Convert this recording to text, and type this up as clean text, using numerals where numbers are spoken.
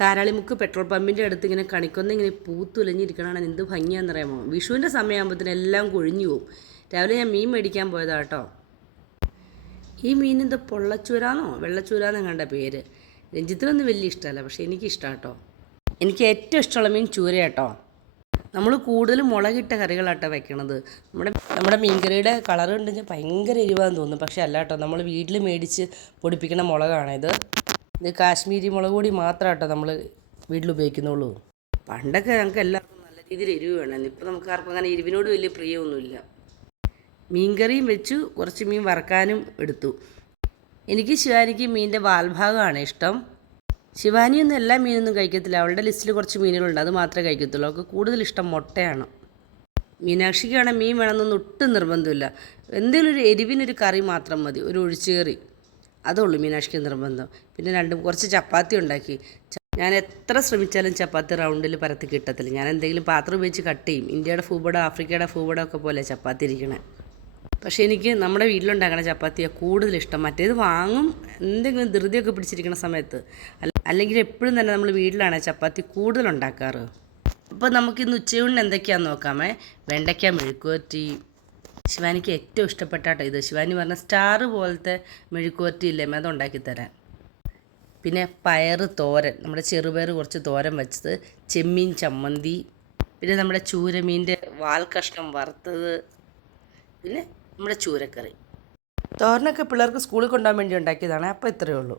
Karalimukku petrol പമ്പിൻ്റെ അടുത്ത് ഇങ്ങനെ കണിക്കൊന്ന ഇങ്ങനെ പൂത്തുലഞ്ഞിരിക്കണതാണ് എന്ത് ഭംഗിയാണെന്നറിയാമോ. വിഷുവിൻ്റെ സമയമാകുമ്പോഴത്തേനും എല്ലാം കൊഴിഞ്ഞു പോകും. രാവിലെ ഞാൻ മീൻ മേടിക്കാൻ പോയതാണ് കേട്ടോ. ഈ മീൻ എന്താ പൊള്ളച്ചൂരാന്നോ വെള്ളച്ചൂരാന്നോ കണ്ട പേര്. രഞ്ജിത്തിനൊന്നും വലിയ ഇഷ്ടമല്ല, പക്ഷേ എനിക്കിഷ്ടമാണ് കേട്ടോ. എനിക്ക് ഏറ്റവും ഇഷ്ടമുള്ള മീൻ ചൂര കേട്ടോ. നമ്മൾ കൂടുതലും മുളകിട്ട കറികളാട്ടോ വെക്കണത്. നമ്മുടെ മീൻകറിയുടെ കളർ കണ്ടുകഴിഞ്ഞാൽ ഭയങ്കര എരിവാന്ന് തോന്നും, പക്ഷേ അല്ല കേട്ടോ. നമ്മൾ വീട്ടിൽ മേടിച്ച് പൊടിപ്പിക്കുന്ന മുളകാണിത്. ഇത് കാശ്മീരി മുളക് പൊടി മാത്രം കേട്ടോ നമ്മൾ വീട്ടിൽ ഉപയോഗിക്കുന്നുള്ളൂ. പണ്ടൊക്കെ ഞങ്ങൾക്ക് എല്ലാവർക്കും നല്ല രീതിയിൽ എരിവ് വേണം. ഇപ്പോൾ നമുക്ക് ആർക്കും അങ്ങനെ എരിവിനോട് വലിയ പ്രിയമൊന്നുമില്ല. മീൻകറിയും വെച്ചു, കുറച്ച് മീൻ വറക്കാനും എടുത്തു. എനിക്ക് ശിവാനിക്ക് മീനിൻ്റെ വാൽഭാഗമാണ് ഇഷ്ടം. ശിവാനിയൊന്നും എല്ലാ മീനൊന്നും കഴിക്കത്തില്ല. അവളുടെ ലിസ്റ്റിൽ കുറച്ച് മീനുകളുണ്ട്, അത് മാത്രമേ കഴിക്കത്തുള്ളൂ. അവൾക്ക് കൂടുതൽ ഇഷ്ടം മുട്ടയാണ്. മീനാക്ഷിക്കാണെങ്കിൽ മീൻ വേണമെന്നൊന്നും ഒട്ടും നിർബന്ധമില്ല. എന്തെങ്കിലും ഒരു എരിവിനൊരു കറി മാത്രം മതി, ഒരു ഒഴിച്ചുകറി, അതുള്ളൂ മീനാക്ഷിക്ക് നിർബന്ധം. പിന്നെ കുറച്ച് ചപ്പാത്തി ഉണ്ടാക്കി. ഞാൻ എത്ര ശ്രമിച്ചാലും ചപ്പാത്തി റൗണ്ടിൽ പരത്തി കിട്ടത്തില്ല. ഞാൻ എന്തെങ്കിലും പാത്രം ഉപയോഗിച്ച് കട്ട് ചെയ്യും. ഇന്ത്യയുടെ ഭൂപടം ആഫ്രിക്കയുടെ ഭൂപടം ഒക്കെ പോലെ ചപ്പാത്തി ഇരിക്കണേ. പക്ഷേ എനിക്ക് നമ്മുടെ വീട്ടിലുണ്ടാക്കണ ചപ്പാത്തിയാണ് കൂടുതൽ ഇഷ്ടം. മറ്റേത് വാങ്ങും എന്തെങ്കിലും ധൃതിയൊക്കെ പിടിച്ചിരിക്കുന്ന സമയത്ത്. അല്ലെങ്കിൽ എപ്പോഴും തന്നെ നമ്മൾ വീട്ടിലാണ് ചപ്പാത്തി കൂടുതൽ ഉണ്ടാക്കാറ്. അപ്പോൾ നമുക്കിന്ന് ഉച്ചയൂണിന് എന്തൊക്കെയാണെന്ന് നോക്കാമേ. വെണ്ടയ്ക്ക മെഴുക്കുവരട്ടി. ശിവാനിക്ക് ഏറ്റവും ഇഷ്ടപ്പെട്ടാട്ടോ ഇത്. ശിവാനി പറഞ്ഞ സ്റ്റാർ പോലത്തെ മെഴുക്കുവരട്ടി ഇല്ലേ, അത് ഉണ്ടാക്കിത്തരാൻ. പിന്നെ പയറ് തോരൻ, നമ്മുടെ ചെറുപയർ കുറച്ച് തോരൻ വെച്ചത്, ചെമ്മീൻ ചമ്മന്തി, പിന്നെ നമ്മുടെ ചൂരമീൻ്റെ വാൽ കഷ്ണം വറുത്തത്, പിന്നെ നമ്മുടെ ചൂരക്കറി. തോരനൊക്കെ പിള്ളേർക്ക് സ്കൂളിൽ കൊണ്ടുപോകാൻ വേണ്ടി ഉണ്ടാക്കിയതാണ്. അപ്പോൾ ഇത്രയേ ഉള്ളൂ.